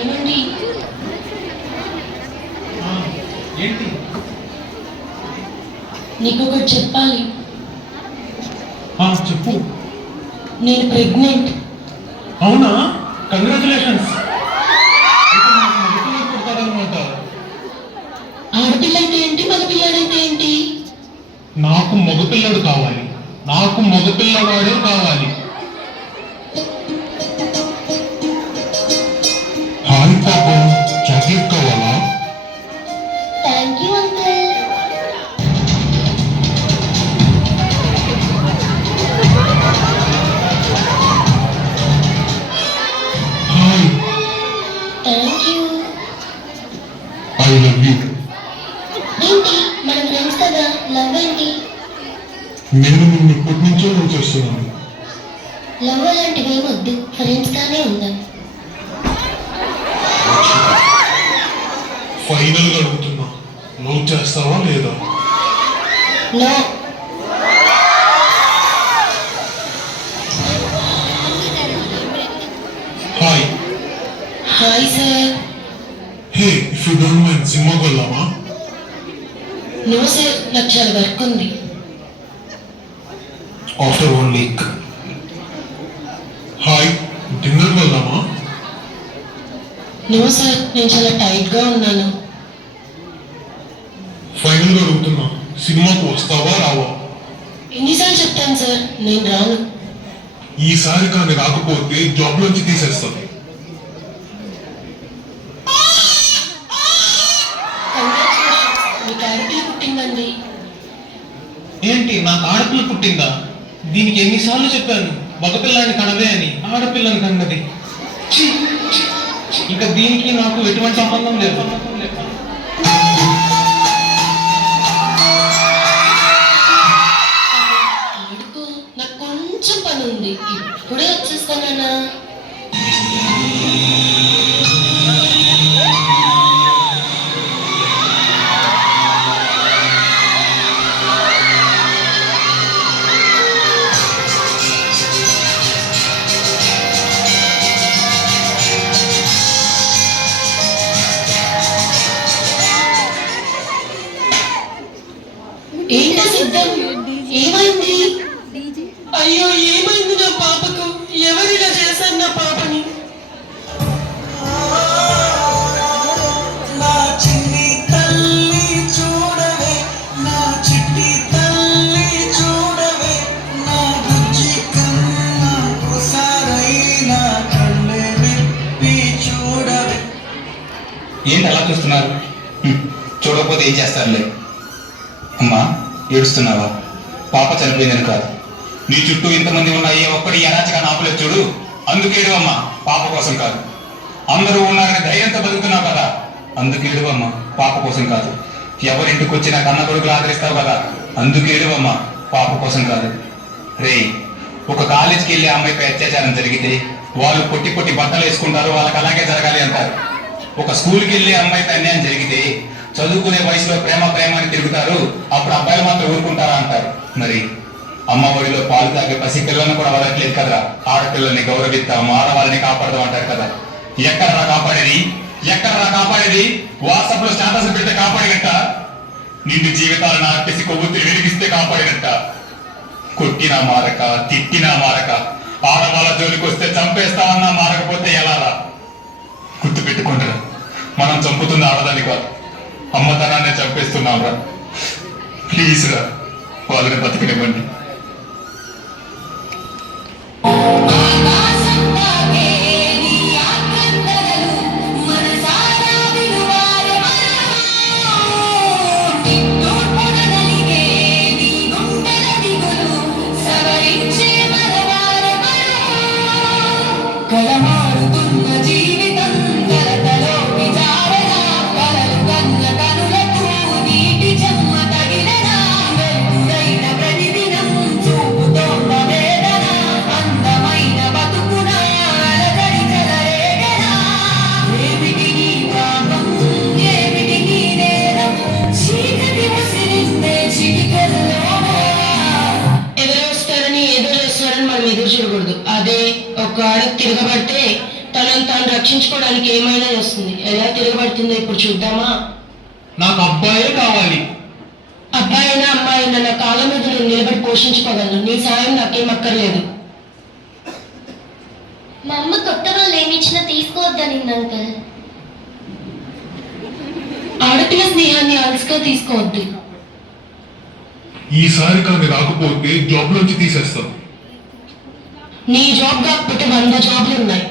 ఏమండి? ఏంటి? నీకు ఒకటి చెప్పాలి. చెప్పు. నేను ప్రెగ్నెంట్. అవునా? కంగ్రాచులేషన్స్. పుడతారనమాట. ఆడపిల్లైతే ఏంటి, మగపిల్లాడైతే ఏంటి? నాకు మగపిల్లడు కావాలి. నాకు మగపిల్లవాడే కావాలి. హాయ్ పాప, చాక్లెట్ కావాలా? Thank you uncle. Hi. Thank you. I love you. ఏంటి, మన ఫ్రెండ్స్ కదా, లవ్ ఏంటి? నేను నిన్ను ఇప్పటి నుంచో చూస్తున్నాను. లవ్ అలాంటివి ఏమొద్దు, ఫ్రెండ్స్ గానే ఉందాం. ఫైనల్ గా అడుగుతున్నా, లవ్ చేస్తావా లేదా? No. Hi. Hi sir. Hey, if you don't mind సినిమాకి వెళ్దామా? నో సార్, నాకు చాలా వర్క్ ఉంది. After 1 week. హాయ్, డిన్నర్ వెళ్దామా? నో సార్, నేను చాలా టైట్ గా ఉన్నాను. ఫైనల్ గా అడుగుతున్నా, సినిమాకు వస్తావా రావా? ఎన్నిసార్లు చెప్తాను సార్, నేను రాను. ఈసారి కానీ రాకపోతే జాబ్ నుంచి తీసేస్తాను. మీకు ఆడపిల్ల పుట్టిందండి. ఏంటి, నాకు ఆడపిల్ల పుట్టిందా? దీనికి ఎన్నిసార్లు చెప్పాను మగపిల్లాన్ని కనవే అని. ఆడపిల్లని కన్నది. ఇంకా దీనికి నాకు ఎటువంటి సంబంధం లేదు. ఆడుకో, నాకు కొంచెం పని ఉంది, ఇప్పుడే వచ్చేస్తానన్నా. ఏంటో సిద్ధం, ఏమైంది? అయ్యో, ఏమైంది నా పాపకు? ఎవరిలా చేశారు నా పాపని? నా చిన్ని తల్లి చూడవే, నా చిట్టి తల్లి చూడవే, నా బుజ్జి కన్నా ఒకసారైనా కళ్ళే విప్పి చూడవే. ఏంటి అలా చూస్తున్నారు? చూడకపోతే ఏం చేస్తారులే. అమ్మా, ఏడుస్తున్నావా? పాప చనిపోయిందని కాదు, నీ చుట్టూ ఇంతమంది ఉన్నా ఏ ఒక్కడి అరాచకాన్ని ఆపలేదు చూడు, అందుకేడు అమ్మా, పాప కోసం కాదు. అందరూ ఉన్నారని ధైర్యంతో బతుకుతున్నావు కదా, అందుకేడు అమ్మా, పాప కోసం కాదు. ఎవరింటికి వచ్చినా కన్న కొడుకులు ఆదరిస్తావు కదా, అందుకేడు అమ్మా, పాప కోసం కాదు. రే, ఒక కాలేజీకి వెళ్ళే అమ్మాయిపై అత్యాచారం జరిగితే వాళ్ళు పొట్టి పొట్టి బట్టలు వేసుకుంటారు, వాళ్ళకి అలాగే జరగాలి అంటారు. ఒక స్కూల్కి వెళ్ళే అమ్మాయిపై అన్యాయం జరిగితే చదువుకునే వయసులో ప్రేమ ప్రేమ అని తిరుగుతారు, అప్పుడు అబ్బాయిలు మాత్రం ఊరుకుంటారా అంటారు. మరి అమ్మ ఒడిలో పాలు తాగే పసి పిల్లలను కూడా వదలట్లేదు కదా. ఆడపిల్లల్ని గౌరవిద్దాం, ఆడవాళ్ళని కాపాడదాం అంటారు కదా. ఎక్కడరా కాపాడేది? ఎక్కడరా కాపాడేది? వాట్సాప్ లో స్టేటస్ పెడితే కాపాడినట్ట? నిండు జీవితాలను ఆర్పేసి కొవ్వొత్తిని వెలిగిస్తే కాపాడినట్ట? కొట్టినా మారక, తిట్టినా మారక, ఆడవాళ్ళ జోలికి వస్తే చంపేస్తామన్నా మారకపోతే ఎలారా? గుర్తు పెట్టుకుంటారా, మనం చంపుతున్న ఆడదాన్ని కాదు, అమ్మతనాన్ని చంపేస్తున్నాం రా. ప్లీజ్ రా, వాళ్ళని బతికినివ్వండి. జీవితం కలతలో విచారణ కలలు కన్న కనులకు నీటి చెమ్మ తగిలనా వెలుగురైన ప్రతిదినం చూపుతోన్న వేదన అందమైన బతుకున అలజడి చెలరేగనా. ఏమిటి నీ పాపం, ఏమిటి నీ నేరం, చీకటి ముసిరిస్తే చిటికెల్లో. ఎవరు వస్తారని ఎదురు చేస్తారని మనం ఎదురు చూడకూడదు. అదే ఒక ఆడ తిరగబడితే తనను తాను రక్షించుకోవడానికి ఏమైనా వస్తుంది. ఎలా తిరగబడుతుందో ఇప్పుడు చూద్దామా? నాకు అబ్బాయే కావాలి. అబ్బాయినా అమ్మాయినా నా కాళ్ళ మీద నేను నిలబడి పోషించుకోగలను. నీ సాయం నాకేం అక్కర్లేదు. మా అమ్మ కొత్త వాళ్ళు ఏమి ఇచ్చినా తీసుకోవద్దని అంకల్. ఆడపిల్ల స్నేహాన్ని అలసిగా తీసుకోవద్దు. ఈసారి కానీ రాకపోతే జాబ్ నుంచి తీసేస్తాం. నీ జాబ్ కాకపోతే 100 జాబ్లు ఉన్నాయి.